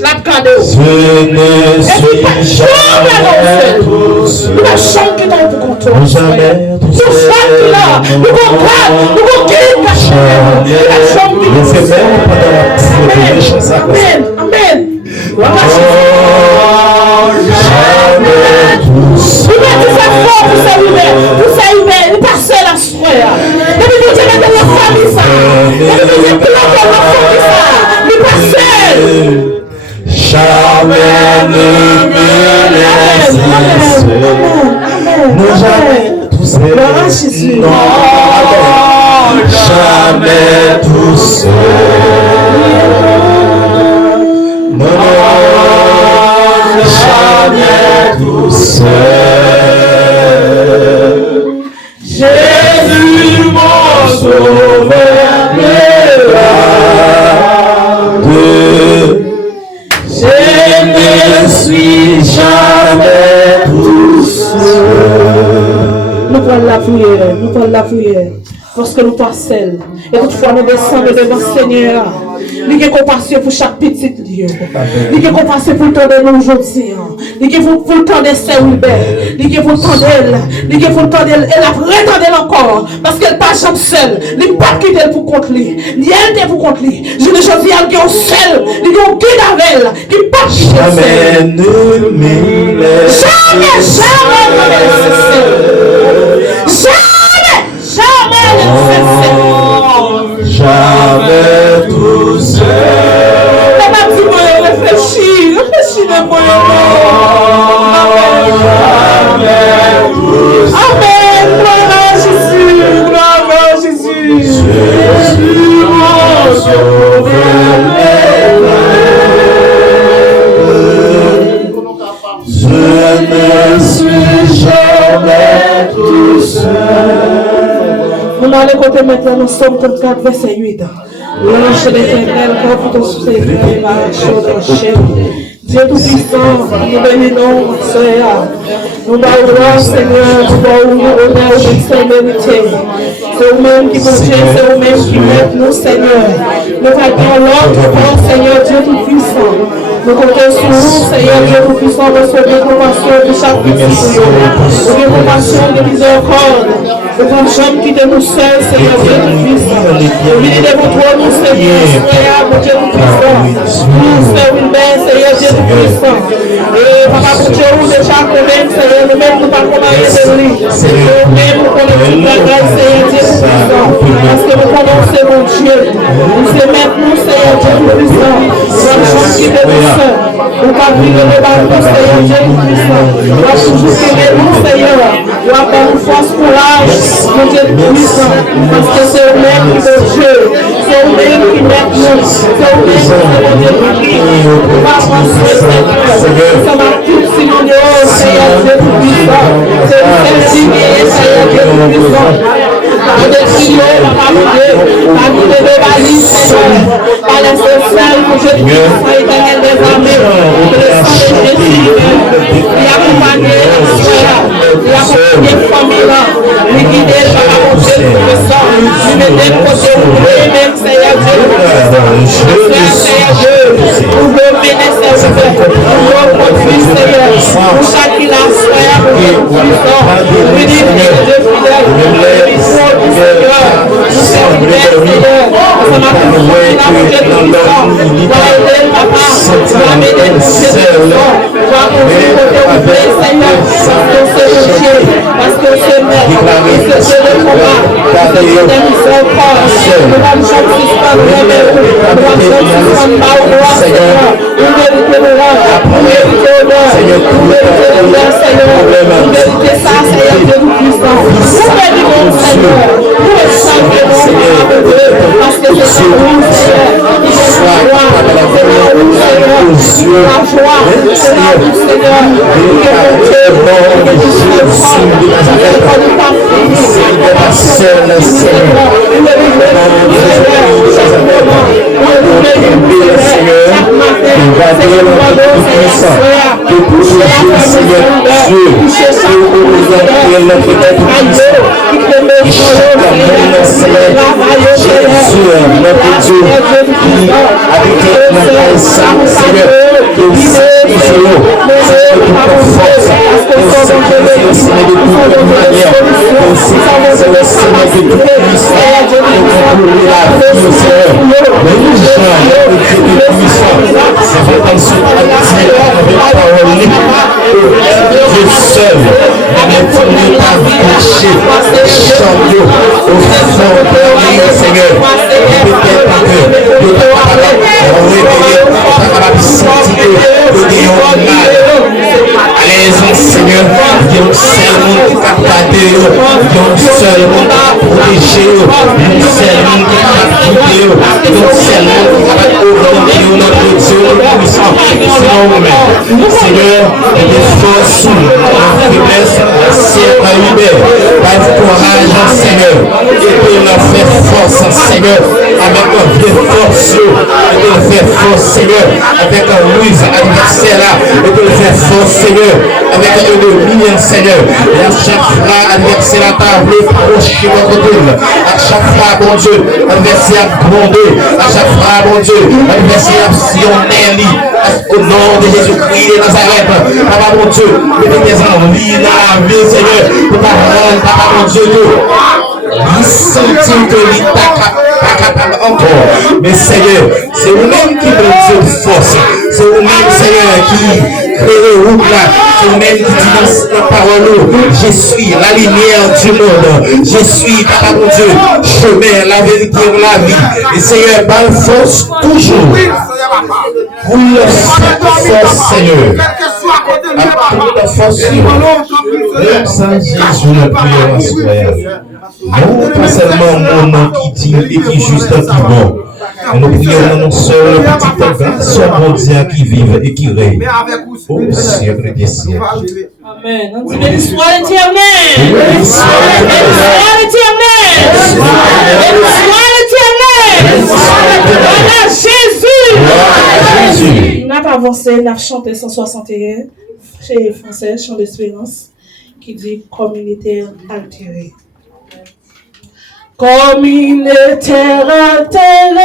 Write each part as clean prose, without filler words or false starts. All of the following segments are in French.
La cadeau. Et puis pas jamais l'annoncer. Nous la chambre qui est dans le contrôle. Nous sommes là. Nous Amen. Amen. Vous passez la soirée. Et puis vous avez de la famille ça. Et puis vous avez de la famille ça. Vous passez. Jamais ne me laisse non jamais tout seul. Non, jamais tout seul. Non, jamais tout seul. Jésus mon sauveur me garde. Je ne suis jamais tout seul. Nous prenons la prière, parce que nous pas seuls. Et toutefois nous descendons devant le Seigneur. Il y a compassion pour chaque petit lieu. Il y a compassion pour le temps de nous aujourd'hui. Il y a pour le temps de Saint-Hubert. Il y a pour le temps d'elle. Il y a pour le temps d'elle. Elle a retendue encore. Parce qu'elle n'est pas jamais seule. Elle n'est pas quittée pour contre lui. Elle est pour contre lui. Je ne dis pas qu'elle est seule. Elle est guide avec elle. Elle n'est pas quittée. Jamais ne me laisse. Jamais ne me laisse seule. Jamais ne me laisse seule. Jamais tout seul. Réfléchis de moi. Amen. Gloire à Jésus. Gloire à Jésus. Jésus mon sauveur. Je ne suis jamais tout seul. On va aller côté maintenant, nous sommes 34, verset 8. L'ange de l'éternel, quand vous souffrez, va chaud dans le chien. Dieu Tout-Puissant, nous bénissons, Seigneur. Nous donnons gloire, Seigneur, nous donnons honneur au Dieu mérité. C'est vous-même qui vous Dieu, c'est vous-même qui m'aide nous, Seigneur. Nous parlons l'autre part, Seigneur, Dieu Tout-Puissant. Nous comptons sur vous, Seigneur, Dieu Tout-Puissant, de ce compassion de chaque petit de compassion, de miséricorde. Nous sommes jamais quittés nous seuls, Seigneur, Dieu Tout-Puissant. Nous venons devant toi, nous, Seigneur, Dieu Tout-Puissant. Nous, Seigneur, Seigneur, Dieu Tout-Puissant. Et Papa, pour Dieu, nous déjà connaissons, Seigneur, nous-mêmes, nous ne pouvons pas de lui. Nous-mêmes, nous connaissons toute la grâce, Seigneur, Dieu Tout-Puissant. Parce que nous connaissons mon Dieu. Nous aimons, nous, Seigneur, Dieu Tout-Puissant. Nous sommes jamais quittés nous seuls. Nous ne pouvons pas vivre devant nous, Seigneur, Dieu Tout-Puissant. Nous devons toujours aimer nous, Seigneur. Nous avons une force, courage, mon Dieu Tout-Puissant. Parce que c'est vous-même qui est Dieu. C'est vous-même qui m'aide nous. C'est vous-même qui est mon Dieu Tout-Puissant. Nous allons penser, Seigneur. Ça m'a tout sinon de haut, Seigneur Dieu Tout-Puissant. C'est vous servir, Seigneur Dieu Tout-Puissant. Par des tuyaux, par Dieu, par nous de valises, Seigneur. Par les sociales, pour Dieu Tout-Puissant, éternel des armées. Que le sang de Jésus, il accompagne la soeur, il accompagne les familles, il guide par la Dieu Tout-Puissant. Il met des côtés où vous-même, Seigneur Dieu Tout-Puissant. Seigneur Dieu, pour vous mener, Seigneur, pour vous conduire, Seigneur, pour chaque qui la soeur, pour Dieu Tout-Puissant. Pour bénir Dieu fidèle, pour bénir Seigneur, nous sommes fidèles, Seigneur. Ça m'a fait la Dieu Tout-Puissant. Pour aider papa, pour amener Dieu Tout-Puissant. Pour accomplir côté où vous voulez, Seigneur, parce que c'est le Dieu, parce que c'est maître, c'est Dieu de combat, c'est Dieu de miséricorde. Nous allons jamais suspendre nous-mêmes, nous allons jamais suspendre ma roi, Seigneur. Nous méritons l'honneur, nous méritons l'honneur, nous méritons l'honneur, Seigneur. Nous méritons ça, Seigneur Dieu Tout-Puissant. Nous méritons, Seigneur. Nous exaltons, Seigneur, parce que c'est vous, Seigneur, qui est la gloire, c'est là où, Seieur, la joie, c'est là où, Seigneur, qui est mon Dieu, qui est tout ce que nous sommes, qui est pas de ta fille, Seigneur, et à chaque fois, adversaire à table, proche votre Dieu, à chaque fois, mon Dieu, adversaire à gronder, à chaque fois, mon Dieu, adversaire à sionner, au nom de Jésus-Christ de Nazareth, papa, mon Dieu, mettez tes envies dans la vie, Seigneur, pour ta parole, papa, mon Dieu, nous sentons que l'État pas capable encore, mais Seigneur, c'est vous-même qui donne cette force, c'est vous-même, Seigneur, qui crée route là, c'est vous-même qui dit dans la parole, je suis la lumière du monde, je suis, papa mon Dieu, chemin, la vérité, la vie, et Seigneur, par force toujours, pour le force, Seigneur, pour la force, même sans Jésus, la prière, Seigneur. Non pas seulement mon nom qui dit et qui juste qui bon. Nous prions dans notre seul petit grâce mon Dieu qui vive et qui règne au siècle des siècles. Amen. On dit béni soit l'Éternel. Béni soit l'Éternel. Béni soit l'Éternel. Voilà Jésus. On n'a pas avancé, on a chanté 161 chez Français, chant d'espérance, qui dit comme il était altéré. Comme une terre altérée,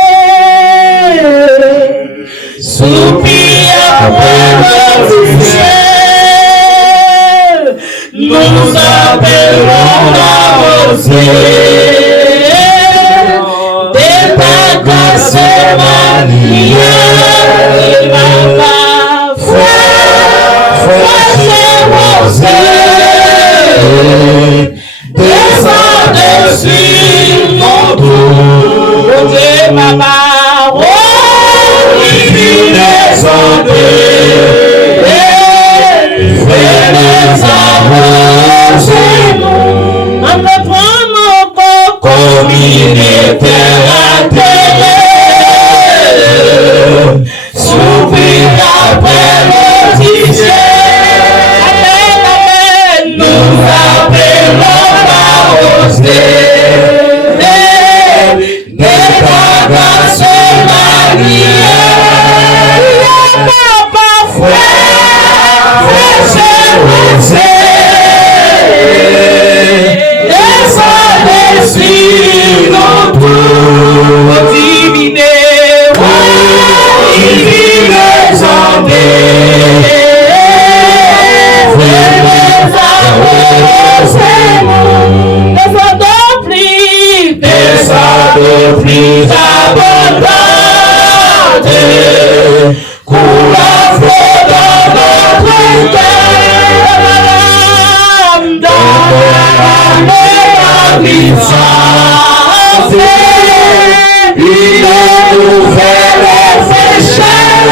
soupir après le ciel, nous appelons la rosée, des bagages manières, il va pas frère, rosée, descendez sur mon tour, Dieu papa, oh, il descendez, fais les amours chez nous, on ne prend mon corps comme il était atterré, soupir après le disciple, nous appelons la rosée. Plus abondante, coule à flot dans notre cœur, dans la puissance, il nous fait les fraîcheurs,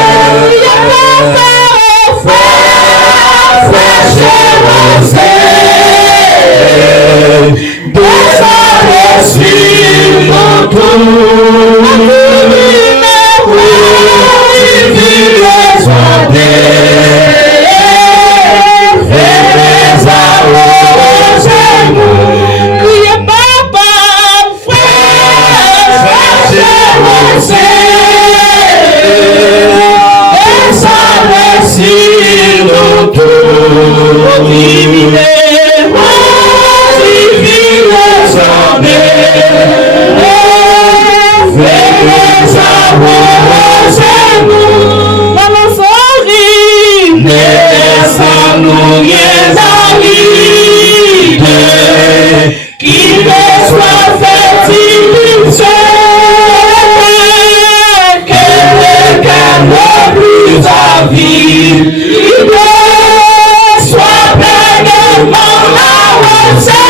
viens d'arriver, qu'il ne soit fertilisé, que le cadre plus avide soit pleinement arrosé.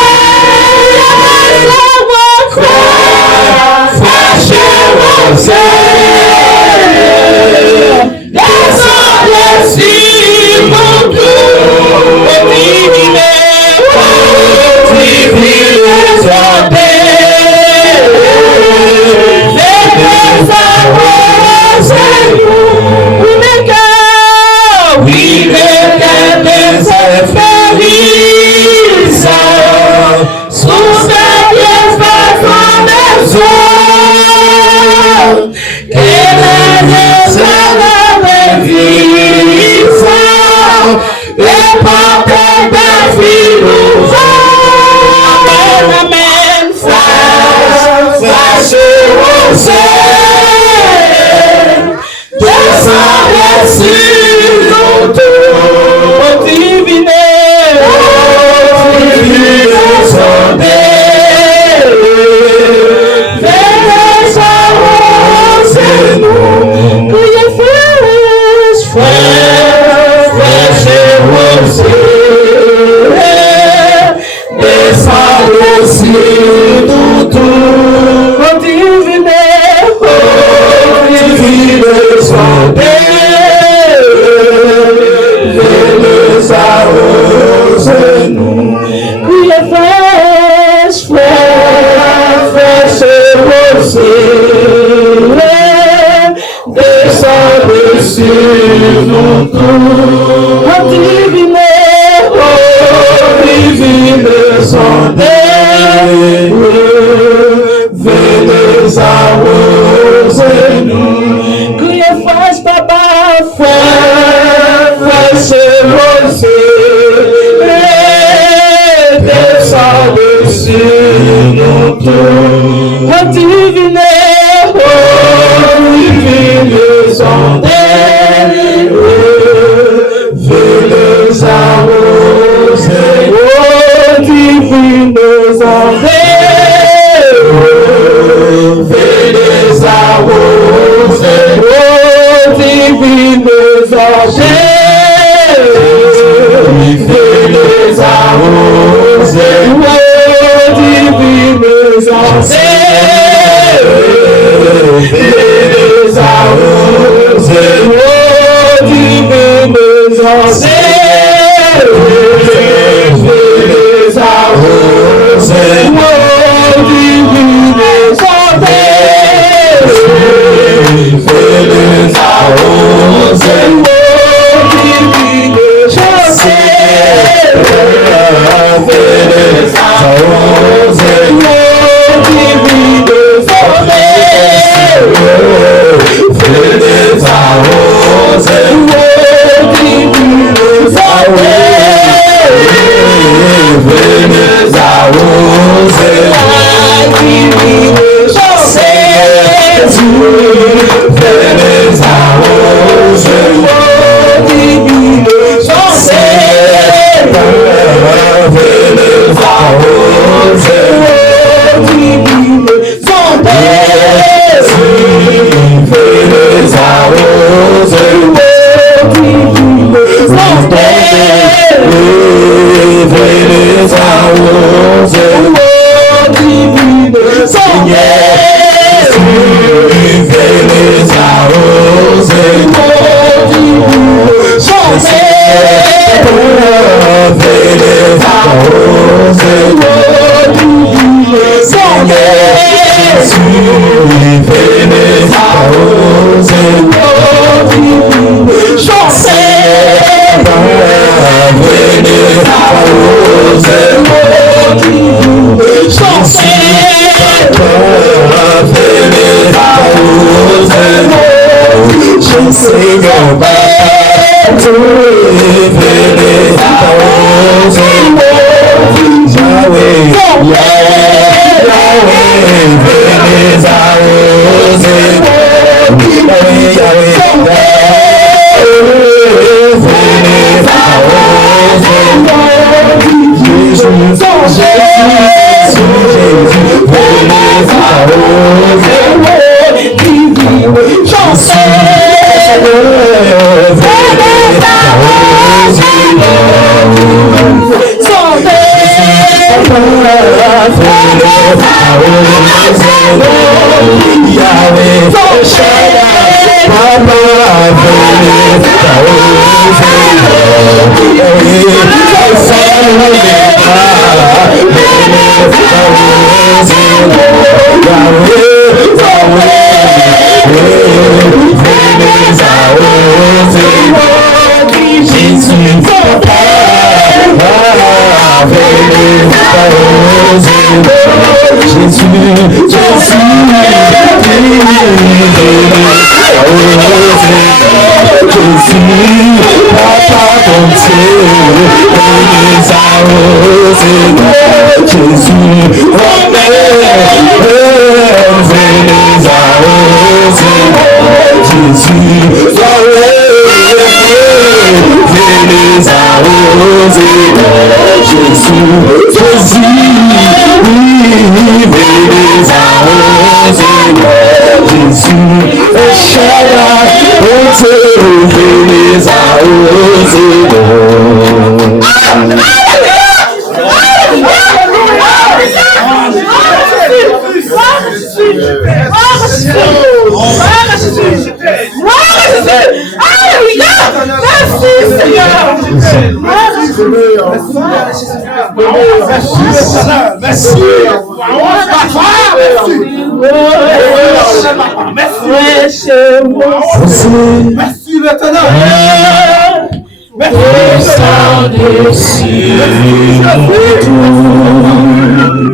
Merci l'éternel.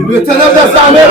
L'éternel des armées.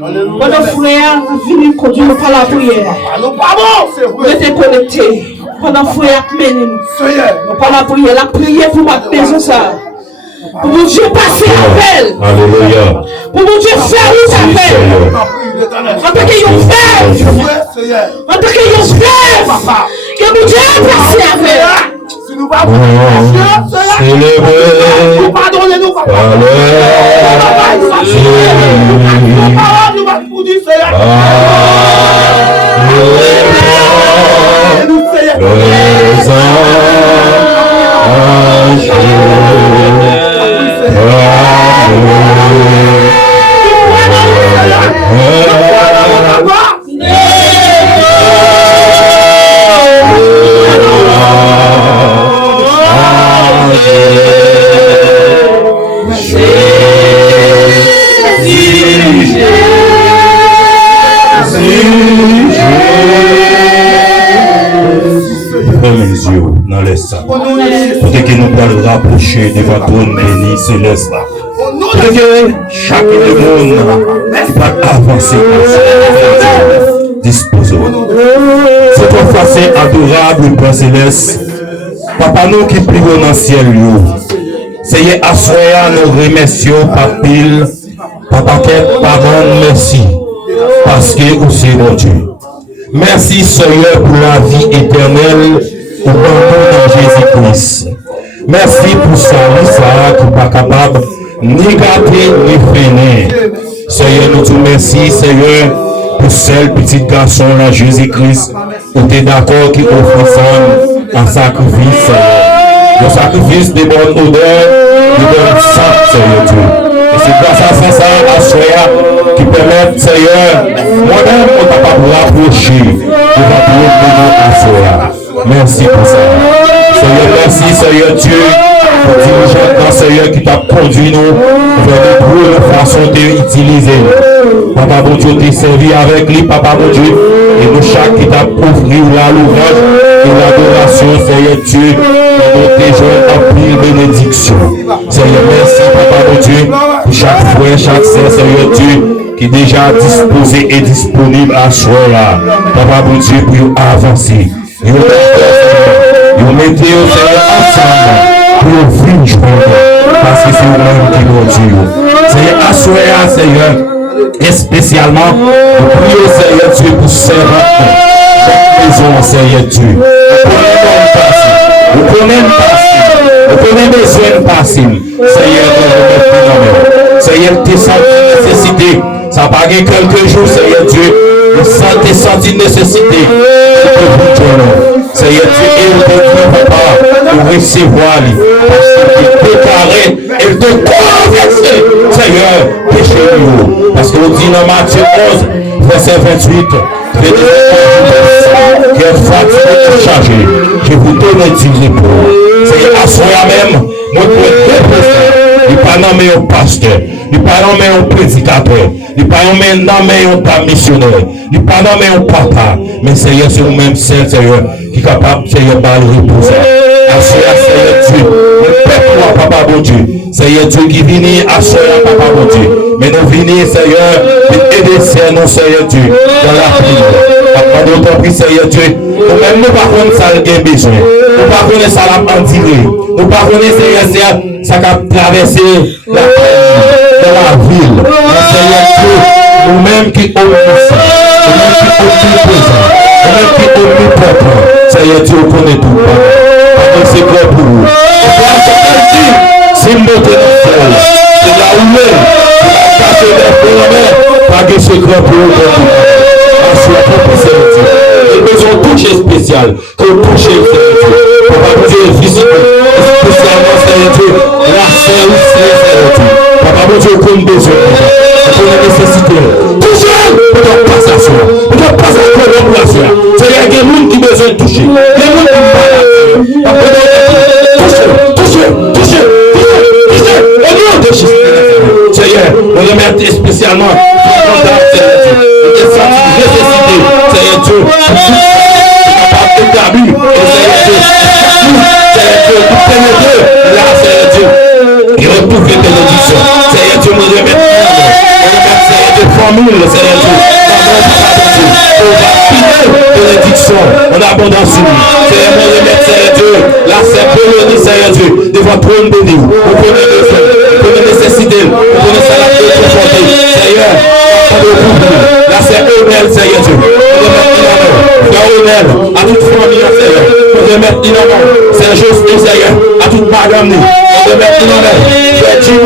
Alléluia. Pendant frère venu conduire par la prière. Nous étions connectés. Pendant frère mené nous. Nous par la prière, la prière pour ma maison ça. Pour mon Dieu passer appel. Alléluia. Pour mon Dieu faire une appel. En tant que yon frère. En tant que yon frère. Que mon Dieu passer appel. Si nous va vous pardonnez-nous, papa. Nous va vous dire, mes yeux dans les salles. Peut-être que nous allons rapprocher de votre trône béni céleste là. Peut-être que chaque monde qui va avancer. Disposons. C'est ton facet adorable, Père céleste. Papa, nous qui prions dans le ciel, Seigneur, assoya nous remercions, papil, papa, pardon, merci, parce que vous c'est mon Dieu. Merci, Seigneur, pour la vie éternelle au nom de Jésus-Christ. Merci pour ça, qui n'est pas capable ni gâter ni freiner. Seigneur, nous te remercions, Seigneur, pour celle petit garçon là, Jésus-Christ, où tu es d'accord qui offre ça en sacrifice, Seigneur. Le sacrifice de bonne odeur, de bonne sang, Seigneur Dieu. Et c'est grâce à ça, à Soya, qui permet, Seigneur, moi-même, on n'est pas capable de rapprocher de la gloire à Soya. Merci pour ça. Seigneur, merci, Seigneur Dieu, pour dirigeant, Seigneur, qui t'a conduit nous vers de bonnes façons d'utiliser. Papa, bon Dieu, t'es servi avec lui, Papa, bon Dieu, et nous, chaque qui t'a offert là l'ouvrage et l'adoration, Seigneur Dieu, et nous t'éjouons en pile bénédiction. Seigneur, merci, Papa, bon Dieu, pour chaque frère, chaque sœur, Seigneur Dieu, qui est déjà disposé et disponible à ce soir-là. Papa, bon Dieu, pour avancer. Vous mettez au Seigneur ensemble pour vivre joindre, parce que c'est vous-même qui nous Dieu. Seigneur, assurez, Seigneur, et spécialement, nous prions, Seigneur Dieu, pour servir chaque maison, Seigneur Dieu. Vous connaissez vous connaissez besoin de passer. Seigneur, nous Seigneur, tes sentis nécessité. Ça n'a pas quelques jours, Seigneur Dieu. Tes sentis nécessité. Seigneur Dieu, et ne te pas pour recevoir lui. Parce qu'il te déclaré, il te converser, Seigneur, péché-nous. Parce que vous dit dans Matthieu 11, verset 28, qui est fatigué et chargé, je vous donne du repos. Seigneur, à soi même, moi, pour être il n'est pas nommé un pasteur, il n'est pas nommé un prédicateur, il n'est pas nommé un missionnaire, il n'est pas nommé un papa, mais Seigneur, c'est vous-même, Seigneur, qui est capable, Seigneur, de reposer. À soi, Seigneur Dieu, le peuple, Papa, bon Dieu, Seigneur Dieu, qui vient à soi, Papa, bon Dieu, mais nous venons, Seigneur, aider, Seigneur, Seigneur Dieu, dans la prière. Après, nous t'en prie, Seigneur Dieu, nous-mêmes, nous par contre, ça a besoin. Nous par contre, ça l'a entiré. Nous par contre, Seigneur, ça a traversé la terre, dans la ville. Mais Seigneur Dieu, nous-mêmes qui omniscients, nous-mêmes qui omniprésents, nous-mêmes qui omnipotent, Seigneur Dieu, on connaît tout. Parce que c'est vrai pour vous. C'est une beauté naturelle. C'est là où même, parce que les pas de secret pour vous. Sous propre Seigneur Dieu. Nous besoin de toucher spécial, pour toucher Seigneur Dieu. Pour pas Dieu visiter, spécialement Seigneur Dieu, la sœur aussi Seigneur Dieu. Papa mon Dieu, comme besoin, pour la nécessité. Toucher, pour ton passation, pour ton passation, pour ton passation. Seigneur, il y a des gens qui ont besoin de toucher. Il y a des gens qui ont besoin de toucher. Toucher. Au nom de Jésus. Seigneur, on remercie spécialement pour ton Seigneur Dieu. Nécessité, Seigneur Dieu, capable d'établir, Seigneur Dieu, pour pénétrer là, Seigneur Dieu, et retrouver bénédiction. Seigneur Dieu, nous remercions, Seigneur Dieu, formule, Seigneur Dieu, on va finir bénédiction en abondance sur nous. Seigneur, nous remercions, Seigneur Dieu, là, c'est béni, Seieur Dieu, devant trône béni, vous connaissez le feu, vous connaissez nécessité, vous connaissez la paix confortée, Seigneur, là c'est honneur, Seigneur Dieu. Nous remettons honneur à toute famille, Seigneur. Nous remettons honneur, c'est juste, Seigneur, à toute madame. Nous remettons honneur, c'est Dieu,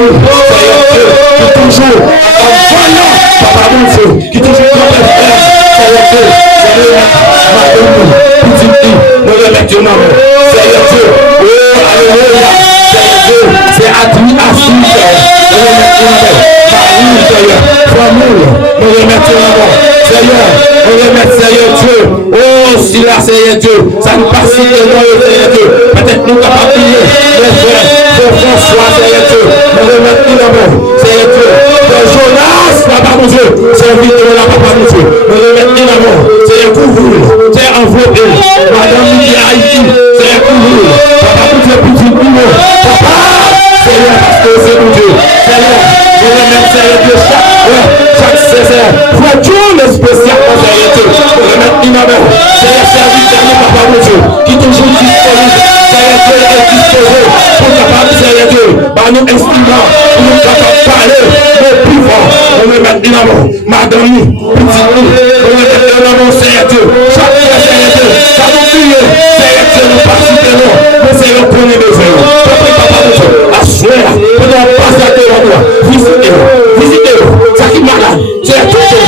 Seigneur Dieu, qui toujours en voyant, Papa mon Dieu, qui toujours dans les frères, Seigneur Dieu, nous remettons honneur, Seigneur Dieu, oh, alléluia, Seigneur Dieu, c'est à lui, à nous remettons honneur, Marie, Seigneur, famille, nous remettons honneur, Seigneur, nous remettons, Seigneur Dieu, oh, si là, Seigneur Dieu, ça nous passe de nous, Seigneur Dieu, peut-être nous capables de prier, les frères, François, Seigneur Dieu, nous remettons honneur, Seigneur Dieu, Jonas, Papa mon Dieu, serviteur là, Papa mon Dieu, nous remettons honneur, Seigneur, couvrir, Seigneur, envelopper, Madame Lydie Haïti, Seigneur, couvrir, Papa mon Dieu, petit boulot, Papa, Seigneur, parce que c'est mon Dieu, Seigneur, nous remettons, Seigneur Dieu, chaque Césaire, fortune spéciale pour Dieu. Pour remettre l'imam, c'est serviteur de Papa mon Dieu, qui toujours disponible, Seigneur Dieu est disposé pour capable, Seigneur Dieu, par nous instruments, pour nous capables de parler, nos pouvoirs, pour remettre l'imam, madame nous, petit nous, pour remettre l'imam, Seigneur Dieu, chaque fois, Seigneur Dieu, ça nous prie, Seigneur Dieu, nous participons, mais Seigneur, prenez besoin, Papa mon Dieu, assurer, pour nous passer à terre, visitez-vous, ça qui est malade, c'est touché,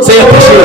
Seigneur, touchez-le,